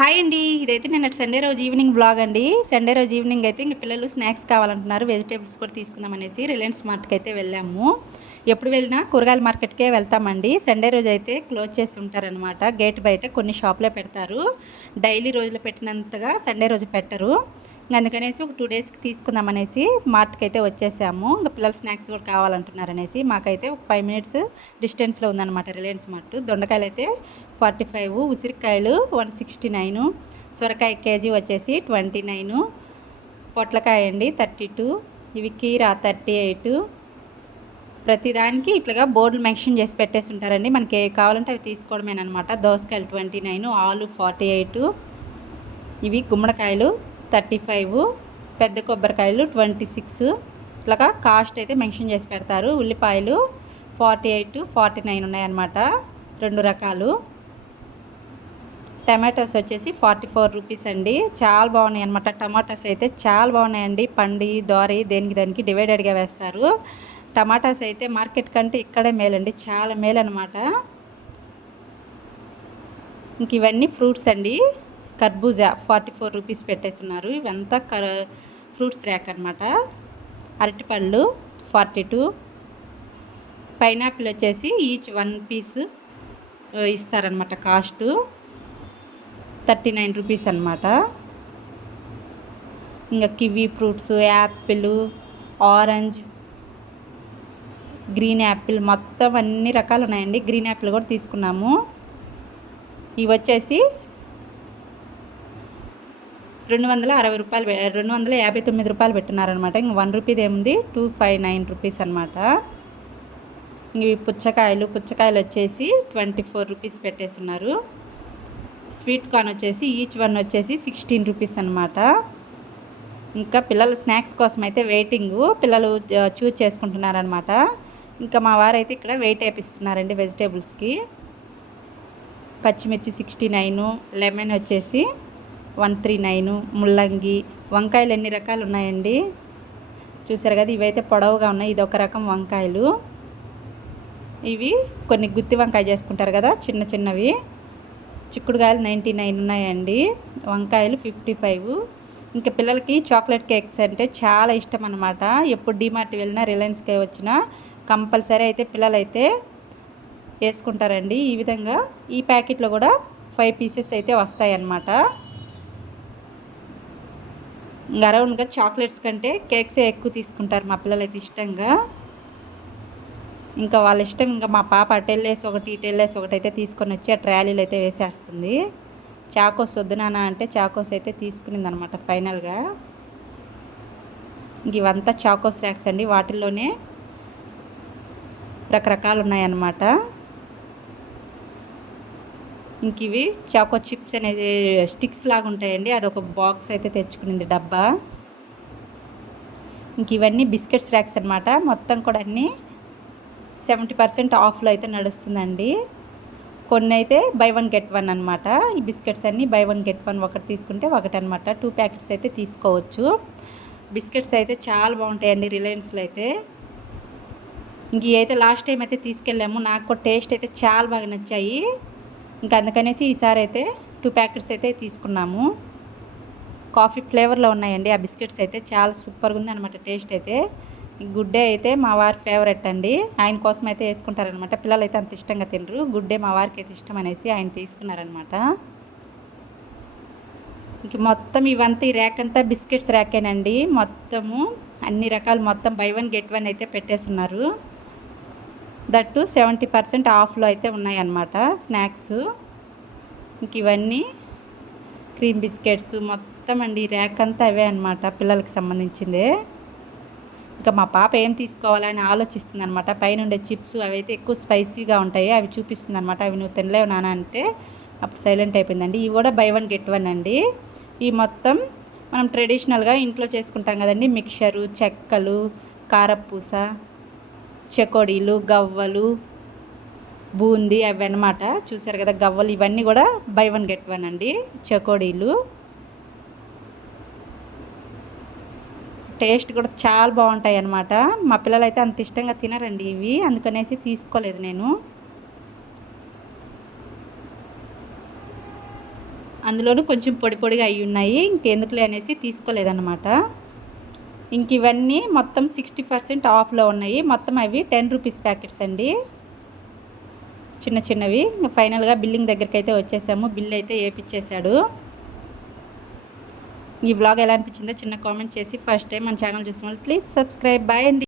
Hi అండి. ఇదైతే నేను సండే రోజు ఈవినింగ్ బ్లాగ్ అండి. సండే రోజు ఈవినింగ్ అయితే ఇంక పిల్లలు స్నాక్స్ కావాలంటున్నారు. వెజిటేబుల్స్ కూడా తీసుకుందాం అనేసి రిలయన్స్ మార్ట్కి అయితే వెళ్ళాము. ఎప్పుడు వెళ్ళినా కూరగాయల మార్కెట్కే వెళ్తామండి. సండే రోజు అయితే క్లోజ్ చేసి ఉంటారనమాట గేట్ బయట కొన్ని షాప్లే పెడతారు. డైలీ రోజులు పెట్టినంతగా సండే రోజు పెట్టరు. అందుకనేసి ఒక టూ డేస్కి తీసుకుందాం అనేసి మార్ట్కి అయితే వచ్చేసాము. ఇంకా పిల్లలు స్నాక్స్ కూడా కావాలంటున్నారు అనేసి మాకైతే ఒక ఫైవ్ మినిట్స్ డిస్టెన్స్లో ఉందన్నమాట రిలయన్స్ మార్ట్. దొండకాయలు అయితే ఫార్టీ ఫైవ్ ఉసిరికాయలు వన్ సిక్స్టీ నైన్ సొరకాయ కేజీ వచ్చేసి ట్వంటీ నైన్ పొట్లకాయ అండి థర్టీ టూ ఇవి కీరా థర్టీ ఎయిట్. ప్రతిదానికి ఇట్లాగా బోర్డులు మెన్షన్ చేసి పెట్టేసి ఉంటారండి మనకి ఏ కావాలంటే అవి తీసుకోవడమేనమాట దోసకాయలు ట్వంటీ నైన్ ఆలు ఫార్టీ ఎయిట్ ఇవి గుమ్మడికాయలు థర్టీ ఫైవ్ పెద్ద కొబ్బరికాయలు ట్వంటీ సిక్స్. ఇట్లాగా కాస్ట్ అయితే మెన్షన్ చేసి పెడతారు. ఉల్లిపాయలు ఫార్టీ ఎయిట్ ఫార్టీ నైన్ ఉన్నాయన్నమాట. రెండు రకాలు. టమాటోస్ వచ్చేసి ఫార్టీ ఫోర్ రూపీస్ అండి. చాలా బాగున్నాయి అనమాట టమాటాస్ అయితే చాలా బాగున్నాయండి. పండి దోరి దేనికి దానికి డివైడెడ్గా వేస్తారు. టమాటాస్ అయితే మార్కెట్ కంటే ఇక్కడే మేలండి. చాలా మేలు అనమాట ఇంక ఇవన్నీ ఫ్రూట్స్ అండి. కర్బూజా ఫార్టీ ఫోర్ రూపీస్ పెట్టేస్తున్నారు. ఇవంతా కర్ ఫ్రూట్స్ ర్యాక్ అనమాట అరటిపళ్ళు ఫార్టీ టూ. పైనాపిల్ వచ్చేసి ఈచ్ వన్ పీస్ ఇస్తారనమాట కాస్టు. థర్టీ నైన్ రూపీస్ అనమాట ఇంకా kiwi fruits apple orange green apple మొత్తం అన్ని రకాలు ఉన్నాయండి. గ్రీన్ యాపిల్ కూడా తీసుకున్నాము. ఇవి వచ్చేసి రెండు వందల అరవై రూపాయలు రెండు వందల యాభై తొమ్మిది రూపాయలు పెట్టున్నారనమాట ఇంక వన్ రూపీది ఏముంది? టూ ఫైవ్ నైన్ రూపీస్ అనమాట ఇవి పుచ్చకాయలు పుచ్చకాయలు వచ్చేసి ట్వంటీ ఫోర్ రూపీస్ పెట్టేస్తున్నారు. స్వీట్ కార్న్ వచ్చేసి ఈచ్ వన్ వచ్చేసి సిక్స్టీన్ రూపీస్ అనమాట ఇంకా పిల్లలు స్నాక్స్ కోసం అయితే వెయిటింగ్ పిల్లలు చూజ్ చేసుకుంటున్నారనమాట ఇంకా మా వారైతే ఇక్కడ వెయిట్ వేపిస్తున్నారండి వెజిటేబుల్స్కి. పచ్చిమిర్చి సిక్స్టీ నైను లెమన్ వచ్చేసి వన్ త్రీ నైను ముల్లంగి వంకాయలు ఎన్ని రకాలు ఉన్నాయండి. చూసారు కదా ఇవైతే పొడవుగా ఉన్నాయి. ఇది ఒక రకం వంకాయలు. ఇవి కొన్ని గుత్తి వంకాయ చేసుకుంటారు కదా చిన్న చిన్నవి. చిక్కుడుకాయలు నైంటీ నైన్ ఉన్నాయండి. వంకాయలు ఫిఫ్టీ ఫైవ్. ఇంకా పిల్లలకి చాక్లెట్ కేక్స్ అంటే చాలా ఇష్టం అనమాట ఎప్పుడు డిమార్ట్ వెళ్ళినా రిలయన్స్కి వచ్చినా కంపల్సరీ అయితే పిల్లలైతే వేసుకుంటారండి. ఈ విధంగా ఈ ప్యాకెట్లో కూడా ఫైవ్ పీసెస్ అయితే వస్తాయన్నమాట. అరౌండ్గా చాక్లెట్స్ కంటే కేక్సే ఎక్కువ తీసుకుంటారు మా పిల్లలు అయితే ఇష్టంగా. ఇంకా వాళ్ళ ఇష్టం ఇంకా మా పాప అటెల్లేసి ఒకటి ఇటెల్లేసి ఒకటి అయితే తీసుకొని వచ్చి ఆ ట్రాలీలు అయితే వేసేస్తుంది. చాకోస్ వద్దునానా అంటే చాకోస్ అయితే తీసుకునింది అనమాట ఫైనల్గా. ఇంక ఇవంతా చాకోస్ ర్యాక్స్ అండి. వాటిల్లోనే రకరకాలు ఉన్నాయన్నమాట. ఇంక ఇవి చాకో చిప్స్ అనేది స్టిక్స్ లాగా ఉంటాయండి. అదొక బాక్స్ అయితే తెచ్చుకునింది డబ్బా. ఇంక ఇవన్నీ బిస్కెట్స్ ర్యాక్స్ అనమాట మొత్తం కూడా అన్నీ సెవెంటీ పర్సెంట్ ఆఫ్లో అయితే నడుస్తుందండి. కొన్ని అయితే బై వన్ గెట్ వన్ అనమాట ఈ బిస్కెట్స్ అన్నీ బై వన్ గెట్ వన్ ఒకటి తీసుకుంటే ఒకటి అనమాట టూ ప్యాకెట్స్ అయితే తీసుకోవచ్చు. బిస్కెట్స్ అయితే చాలా బాగుంటాయండి రిలయన్స్లో అయితే. ఇంక అయితే లాస్ట్ టైం అయితే తీసుకెళ్ళాము. నాకు టేస్ట్ అయితే చాలా బాగా నచ్చాయి. ఇంకా అందుకనేసి ఈసారి అయితే టూ ప్యాకెట్స్ అయితే తీసుకున్నాము. కాఫీ ఫ్లేవర్లో ఉన్నాయండి. ఆ బిస్కెట్స్ అయితే చాలా సూపర్గా ఉంది అనమాట టేస్ట్ అయితే. గుడ్ డే అయితే మా వారి ఫేవరెట్ అండి. ఆయన కోసం అయితే వేసుకుంటారనమాట పిల్లలు అయితే అంత ఇష్టంగా తినరు. గుడ్ డే మా వారికి అయితే ఇష్టం అనేసి ఆయన తీసుకున్నారనమాట ఇంక మొత్తం ఇవంతా ఈ ర్యాక్ అంతా బిస్కెట్స్ ర్యాకేనండి. మొత్తము అన్ని రకాలు మొత్తం బై వన్ గెట్ వన్ అయితే పెట్టేస్తున్నారు దట్టు సెవెంటీ పర్సెంట్ ఆఫ్లో అయితే ఉన్నాయన్నమాట స్నాక్స్. ఇంక ఇవన్నీ క్రీమ్ బిస్కెట్స్ మొత్తం అండి ర్యాక్ అంతా అవే అనమాట పిల్లలకి సంబంధించిందే. ఇంకా మా పాప ఏం తీసుకోవాలని ఆలోచిస్తుంది అనమాట పైన ఉండే చిప్స్ అవి అయితే ఎక్కువ స్పైసీగా ఉంటాయి అవి చూపిస్తుంది అనమాట అవి నువ్వు తినలేవు నాన్న అంటే అప్పుడు సైలెంట్ అయిపోయిందండి. ఇవి కూడా బై వన్ గెట్ వన్ అండి. ఈ మొత్తం మనం ట్రెడిషనల్గా ఇంట్లో చేసుకుంటాం కదండి. మిక్చరు చెక్కలు కారపూస చెకోడీలు గవ్వలు బూందీ అవి అనమాట చూసారు కదా గవ్వలు ఇవన్నీ కూడా బై వన్ గెట్ వన్ అండి. చెకోడీలు. టేస్ట్ కూడా చాలా బాగుంటాయి అన్నమాట. మా పిల్లలు అయితే అంత ఇష్టంగా తినరండి ఇవి. అందుకనేసి తీసుకోలేదు నేను. అందులోనూ కొంచెం పొడి పొడిగా అయి ఉన్నాయి. ఇంకెందుకులే అనేసి తీసుకోలేదన్నమాట. ఇంక ఇవన్నీ మొత్తం సిక్స్టీ పర్సెంట్ ఆఫ్లో ఉన్నాయి. మొత్తం అవి టెన్ రూపీస్ ప్యాకెట్స్ అండి. చిన్న చిన్నవి. ఇంకా ఫైనల్గా బిల్లింగ్ దగ్గరికి అయితే వచ్చేసాము. బిల్ అయితే వేపించేశాడు ఈ బ్లాగ్ ఎలా అనిపించిందో చిన్న కామెంట్ చేసి ఫస్ట్ టైం మన ఛానల్ చూసిన వాళ్ళు ప్లీజ్ సబ్స్క్రైబ్. బాయ్ అండి.